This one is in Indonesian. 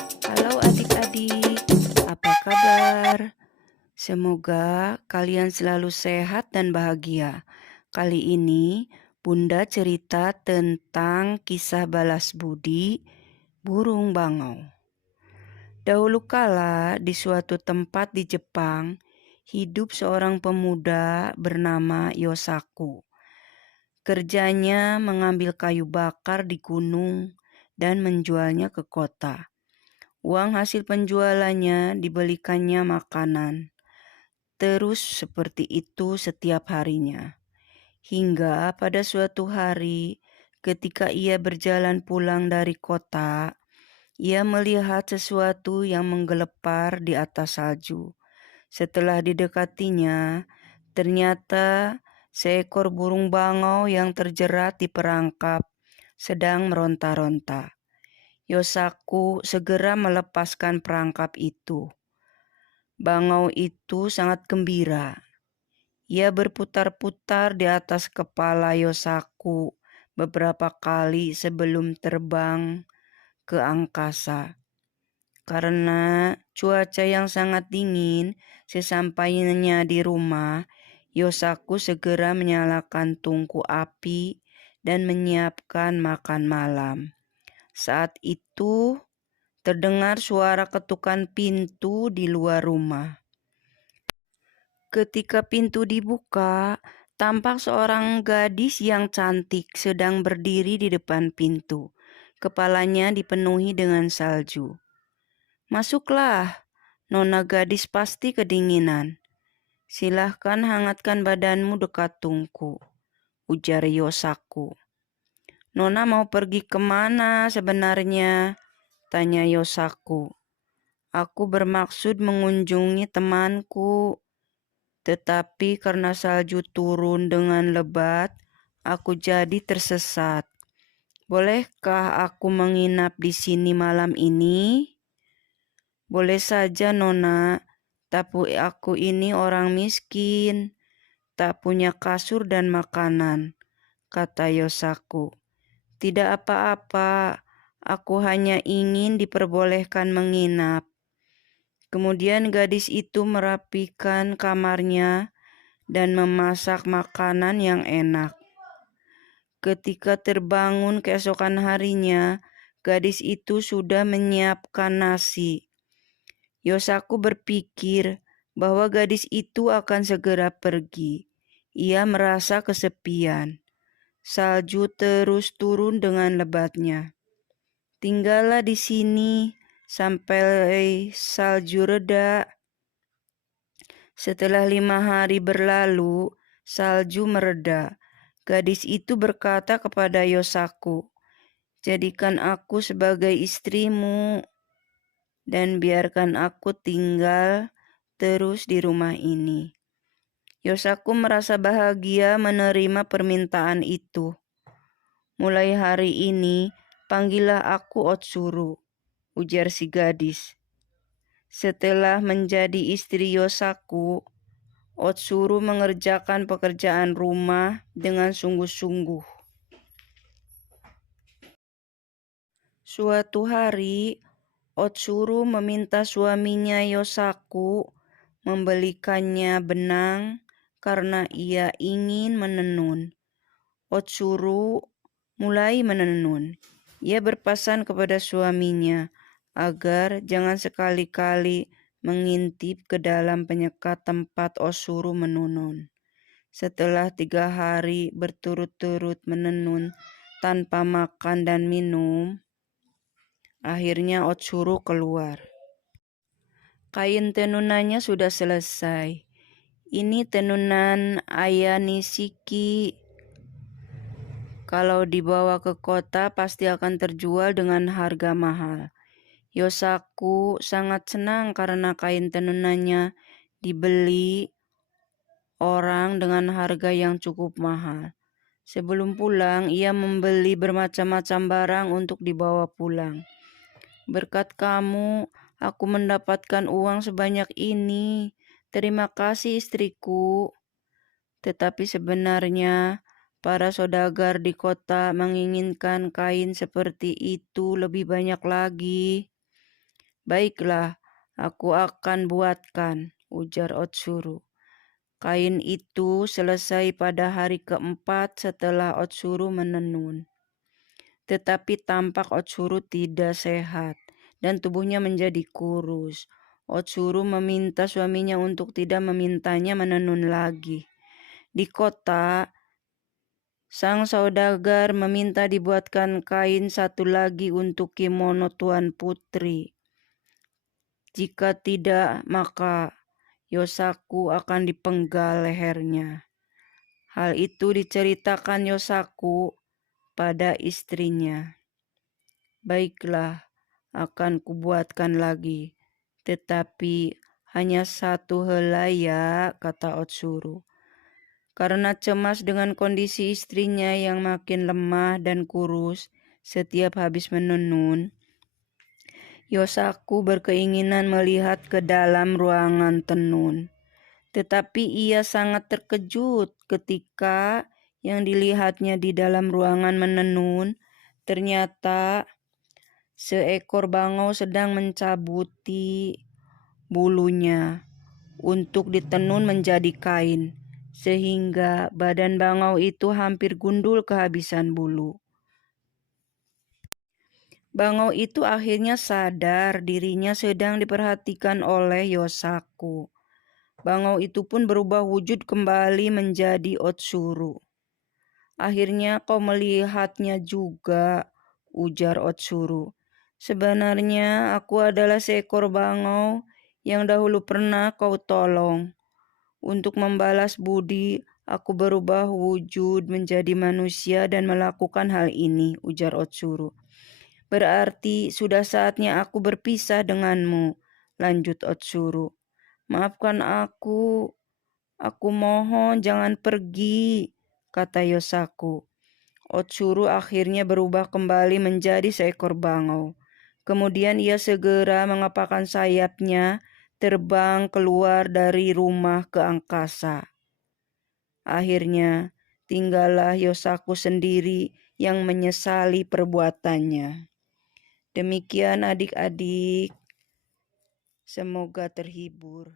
Halo adik-adik, apa kabar? Semoga kalian selalu sehat dan bahagia. Kali ini Bunda cerita tentang kisah balas budi burung bangau. Dahulu kala di suatu tempat di Jepang, hidup seorang pemuda bernama Yosaku. Kerjanya mengambil kayu bakar di gunung dan menjualnya ke kota. Uang hasil penjualannya dibelikannya makanan. Terus seperti itu setiap harinya. Hingga pada suatu hari ketika ia berjalan pulang dari kota, ia melihat sesuatu yang menggelepar di atas salju. Setelah didekatinya, ternyata seekor burung bangau yang terjerat di perangkap sedang meronta-ronta. Yosaku segera melepaskan perangkap itu. Bangau itu sangat gembira. Ia berputar-putar di atas kepala Yosaku beberapa kali sebelum terbang ke angkasa. Karena cuaca yang sangat dingin, sesampainya di rumah, Yosaku segera menyalakan tungku api dan menyiapkan makan malam. Saat itu terdengar suara ketukan pintu di luar rumah. Ketika pintu dibuka, tampak seorang gadis yang cantik sedang berdiri di depan pintu. Kepalanya dipenuhi dengan salju. "Masuklah, nona gadis pasti kedinginan. Silahkan hangatkan badanmu dekat tungku," ujar Yosaku. "Nona mau pergi kemana sebenarnya?" tanya Yosaku. "Aku bermaksud mengunjungi temanku, tetapi karena salju turun dengan lebat, aku jadi tersesat. Bolehkah aku menginap di sini malam ini?" "Boleh saja, Nona, tapi aku ini orang miskin, tak punya kasur dan makanan," kata Yosaku. "Tidak apa-apa, aku hanya ingin diperbolehkan menginap." Kemudian gadis itu merapikan kamarnya dan memasak makanan yang enak. Ketika terbangun keesokan harinya, gadis itu sudah menyiapkan nasi. Yosaku berpikir bahwa gadis itu akan segera pergi. Ia merasa kesepian. Salju terus turun dengan lebatnya. "Tinggallah di sini sampai salju reda." Setelah 5 hari berlalu, salju mereda. Gadis itu berkata kepada Yosaku, "Jadikan aku sebagai istrimu dan biarkan aku tinggal terus di rumah ini." Yosaku merasa bahagia menerima permintaan itu. "Mulai hari ini, panggillah aku Otsuru," ujar si gadis. Setelah menjadi istri Yosaku, Otsuru mengerjakan pekerjaan rumah dengan sungguh-sungguh. Suatu hari, Otsuru meminta suaminya Yosaku membelikannya benang karena ia ingin menenun. Otsuru mulai menenun. Ia berpesan kepada suaminya agar jangan sekali-kali mengintip ke dalam penyekat tempat Otsuru menenun. Setelah 3 hari berturut-turut menenun tanpa makan dan minum, akhirnya Otsuru keluar. Kain tenunannya sudah selesai. "Ini tenunan Aya Nishiki. Kalau dibawa ke kota pasti akan terjual dengan harga mahal." Yosaku sangat senang karena kain tenunannya dibeli orang dengan harga yang cukup mahal. Sebelum pulang, ia membeli bermacam-macam barang untuk dibawa pulang. "Berkat kamu, aku mendapatkan uang sebanyak ini. Terima kasih istriku." Tetapi sebenarnya para saudagar di kota menginginkan kain seperti itu lebih banyak lagi. Baiklah, aku akan buatkan, ujar Otsuru. Kain itu selesai pada hari keempat setelah Otsuru menenun. Tetapi tampak Otsuru tidak sehat dan tubuhnya menjadi kurus. Otsuru meminta suaminya untuk tidak memintanya menenun lagi. Di kota, sang saudagar meminta dibuatkan kain satu lagi untuk kimono Tuan Putri. Jika tidak, maka Yosaku akan dipenggal lehernya. Hal itu diceritakan Yosaku pada istrinya. Baiklah, akan kubuatkan lagi, tetapi hanya satu helai ya, kata Otsuru. Karena cemas dengan kondisi istrinya yang makin lemah dan kurus setiap habis menenun, Yosaku berkeinginan melihat ke dalam ruangan tenun. Tetapi ia sangat terkejut ketika yang dilihatnya di dalam ruangan menenun ternyata seekor bangau sedang mencabuti bulunya untuk ditenun menjadi kain, sehingga badan bangau itu hampir gundul kehabisan bulu. Bangau itu akhirnya sadar dirinya sedang diperhatikan oleh Yosaku. Bangau itu pun berubah wujud kembali menjadi Otsuru. Akhirnya kau melihatnya juga, ujar Otsuru. Sebenarnya aku adalah seekor bangau yang dahulu pernah kau tolong. Untuk membalas budi, aku berubah wujud menjadi manusia dan melakukan hal ini, ujar Otsuru. Berarti sudah saatnya aku berpisah denganmu, lanjut Otsuru. Maafkan aku mohon jangan pergi, kata Yosaku. Otsuru akhirnya berubah kembali menjadi seekor bangau. Kemudian ia segera mengepakkan sayapnya, terbang keluar dari rumah ke angkasa. Akhirnya, tinggallah Yosaku sendiri yang menyesali perbuatannya. Demikian adik-adik, semoga terhibur.